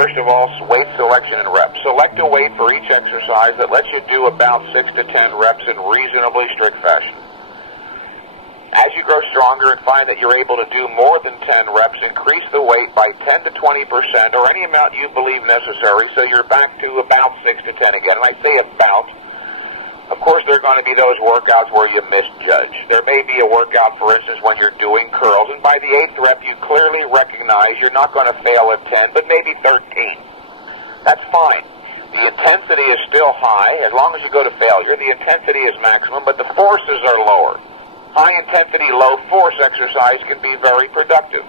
first of all, weight selection and reps. Select a weight for each exercise that lets you do about 6 to 10 reps in reasonably strict fashion. As you grow stronger and find that you're able to do more than 10 reps, increase the weight by 10 to 20% or any amount you believe necessary so you're back to about 6 to 10 again. And I say about. Of course, there are going to be those workouts where you misjudge. There may be a workout, for instance, when you're doing curls, and by the 8th rep, you clearly recognize you're not going to fail at 10, but maybe 13. That's fine. The intensity is still high. As long as you go to failure, the intensity is maximum, but the forces are lower. High-intensity, low-force exercise can be very productive.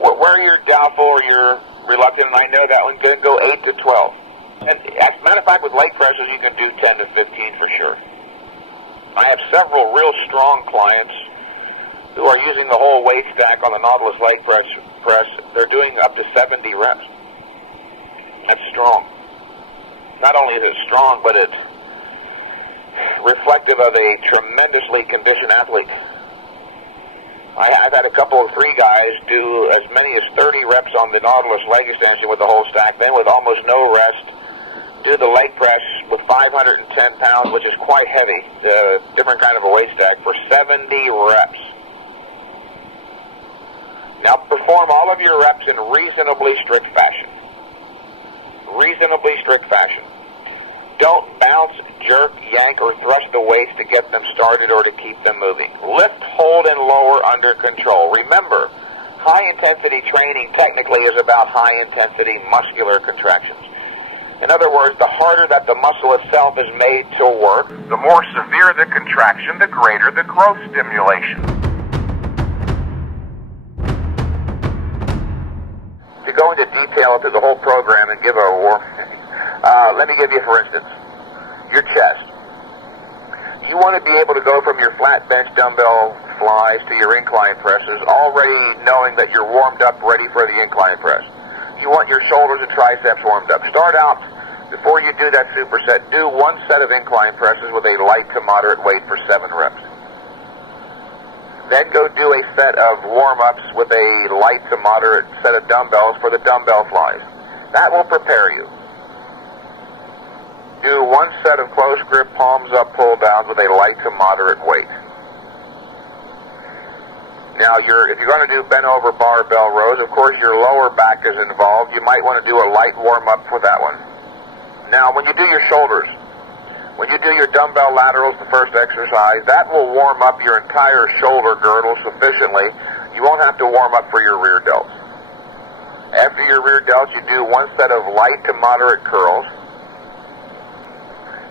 Where you're doubtful or you're reluctant, and I know that one, then go 8 to 12. And as a matter of fact, with leg presses, you can do 10 to 15 for sure. I have several real strong clients who are using the whole weight stack on the Nautilus leg press. They're doing up to 70 reps. That's strong. Not only is it strong, but it's reflective of a tremendously conditioned athlete. I've had a couple of 3 guys do as many as 30 reps on the Nautilus leg extension with the whole stack, then with almost no rest, do the leg press with 510 pounds, which is quite heavy, different kind of a weight stack, for 70 reps. Now perform all of your reps in reasonably strict fashion. Reasonably strict fashion. Don't bounce, jerk, yank, or thrust the weights to get them started or to keep them moving. Lift, hold, and lower under control. Remember, high-intensity training technically is about high-intensity muscular contractions. In other words, the harder that the muscle itself is made to work, the more severe the contraction, the greater the growth stimulation. To go into detail through the whole program and give let me give you, for instance, your chest. You want to be able to go from your flat bench dumbbell flies to your incline presses already knowing that you're warmed up, ready for the incline press. You want your shoulders and triceps warmed up. Start out, before you do that superset, do 1 set of incline presses with a light to moderate weight for 7 reps. Then go do a set of warm-ups with a light to moderate set of dumbbells for the dumbbell flies. That will prepare you. Do 1 set of close grip palms up pull downs with a light to moderate weight. Now, if you're going to do bent over barbell rows, of course your lower back is involved. You might want to do a light warm up for that one. Now, when you do your shoulders, when you do your dumbbell laterals, the first exercise, that will warm up your entire shoulder girdle sufficiently. You won't have to warm up for your rear delts. After your rear delts, you do 1 set of light to moderate curls.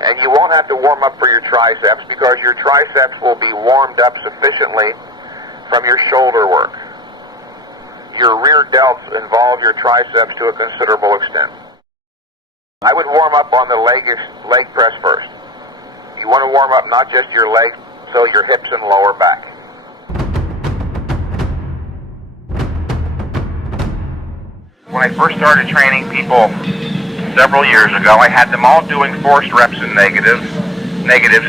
And you won't have to warm up for your triceps because your triceps will be warmed up sufficiently from your shoulder work. Your rear delts involve your triceps to a considerable extent. I would warm up on the leg press first. You want to warm up not just your legs, so your hips and lower back. When I first started training people several years ago, I had them all doing forced reps and negatives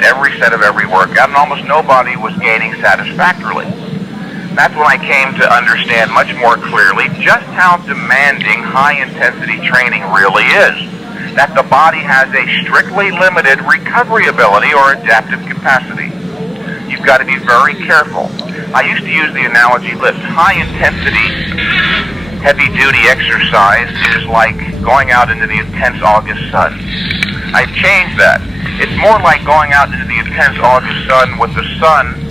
every set of every workout, and almost nobody was gaining satisfactorily. That's when I came to understand much more clearly just how demanding high-intensity training really is. That the body has a strictly limited recovery ability or adaptive capacity. You've got to be very careful. I used to use the analogy that high-intensity heavy-duty exercise is like going out into the intense August sun. I've changed that. It's more like going out into the intense August sun with the sun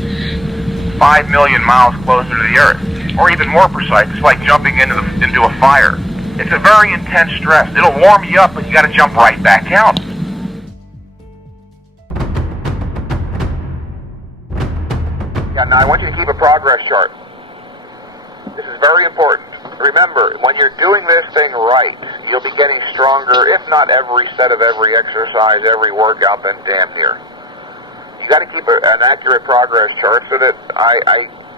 5 million miles closer to the Earth. Or even more precise, it's like jumping into a fire. It's a very intense stress. It'll warm you up, but you got to jump right back out. Yeah, now I want you to keep a progress chart. This is very important. Remember, when you're doing this thing right, you'll be getting stronger, if not every set of every exercise, every workout, then damn near. You got to keep an accurate progress chart so that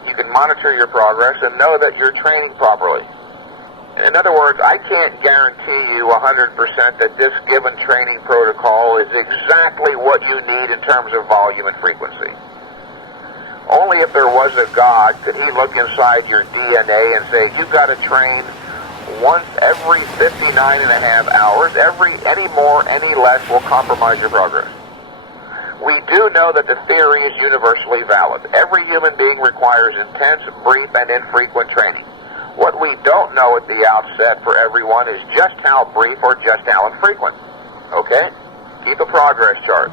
you can monitor your progress and know that you're training properly. In other words, I can't guarantee you 100% that this given training protocol is exactly what you need in terms of volume and frequency. Only if there was a God could he look inside your DNA and say, you've got to train once every 59.5 hours. Any more, any less will compromise your progress. We do know that the theory is universally valid. Every human being requires intense, brief, and infrequent training. What we don't know at the outset for everyone is just how brief or just how infrequent. Okay? Keep a progress chart.